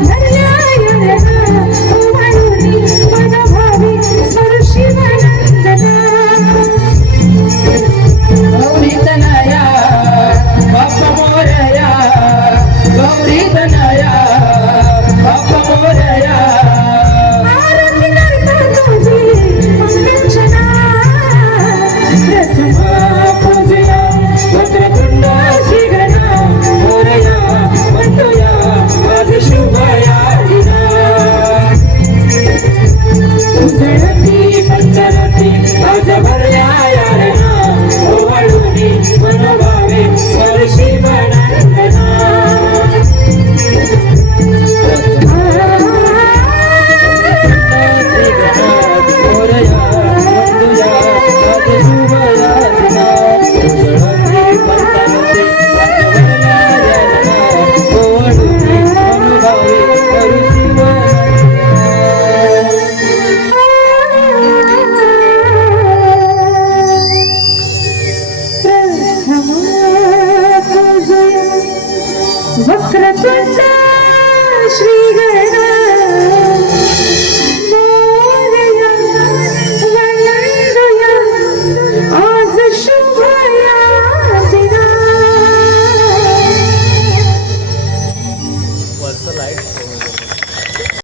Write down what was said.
Bienvenidos.